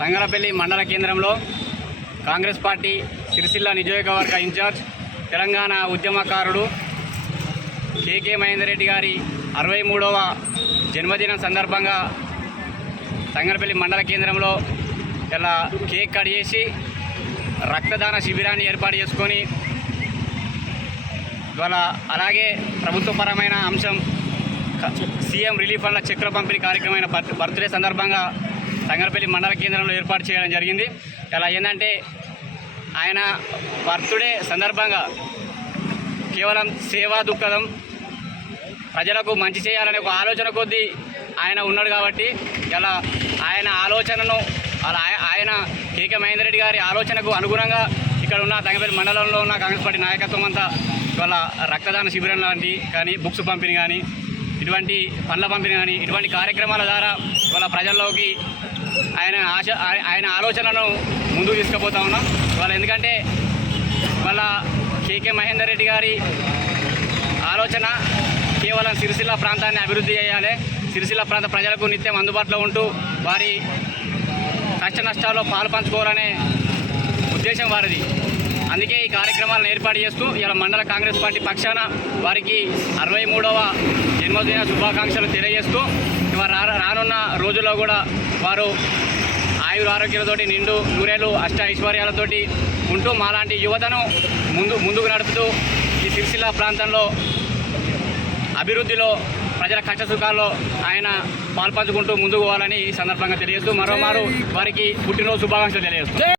తంగలపల్లి మండల కేంద్రంలో కాంగ్రెస్ పార్టీ సిరిసిల్ల నియోజకవర్గ ఇన్ఛార్జ్ తెలంగాణ ఉద్యమకారుడు కేకే మహేందర్ రెడ్డి గారి 63వ జన్మదినం సందర్భంగా తంగలపల్లి మండల కేంద్రంలో ఇలా కేక్ కట్ చేసి రక్తదాన శిబిరాన్ని ఏర్పాటు చేసుకొని ఇవాళ అలాగే ప్రభుత్వపరమైన అంశం సీఎం రిలీఫ్ ఫండ్ల చెక్కుల పంపిణీ కార్యక్రమమైన బర్త్డే సందర్భంగా తంగలపల్లి మండల కేంద్రంలో ఏర్పాటు చేయడం జరిగింది. ఇలా ఏంటంటే ఆయన బర్త్డే సందర్భంగా కేవలం సేవా దుఃఖదం ప్రజలకు మంచి చేయాలనే ఒక ఆలోచన కొద్దీ ఆయన ఉన్నాడు కాబట్టి ఇలా ఆయన ఆలోచనను అలా ఆయన కేకే మహేందర్ రెడ్డి గారి ఆలోచనకు అనుగుణంగా ఇక్కడ ఉన్న తంగలపల్లి మండలంలో ఉన్న కాంగ్రెస్ పార్టీ నాయకత్వం అంతా ఇవాళ రక్తదాన శిబిరం లాంటి కానీ బుక్స్ పంపిణీ కానీ ఇటువంటి పండ్ల పంపిణీ కానీ ఇటువంటి కార్యక్రమాల ద్వారా ఇవాళ ప్రజల్లోకి ఆయన ఆలోచనను ముందుకు తీసుకుపోతా ఉన్నాం ఇవాళ. ఎందుకంటే వాళ్ళ కేకే మహేందర్ రెడ్డి గారి ఆలోచన కేవలం సిరిసిల్ల ప్రాంతాన్ని అభివృద్ధి చేయాలి, సిరిసిల్ల ప్రాంత ప్రజలకు నిత్యం అందుబాటులో ఉంటూ వారి కష్ట నష్టాల్లో పాలు పంచుకోవాలనే ఉద్దేశం వారిది. అందుకే ఈ కార్యక్రమాలను ఏర్పాటు చేస్తూ ఇలా మండల కాంగ్రెస్ పార్టీ పక్షాన వారికి 63వ జన్మదిన శుభాకాంక్షలు తెలియజేస్తూ ఇవాళ రానున్న రోజుల్లో కూడా వారు ఆరోగ్యాలతోటి నిండు నూరేళ్ళు అష్ట ఐశ్వర్యాలతోటి ఉంటూ మాలాంటి యువతను ముందుకు నడుపుతూ ఈ సిరిసిల్ల ప్రాంతంలో అభివృద్ధిలో ప్రజల కష్ట సుఖాల్లో ఆయన పాల్పంచుకుంటూ ముందుకు పోవాలని ఈ సందర్భంగా తెలియజేస్తూ మరోమారు వారికి పుట్టినరోజు శుభాకాంక్షలు తెలియజేస్తూ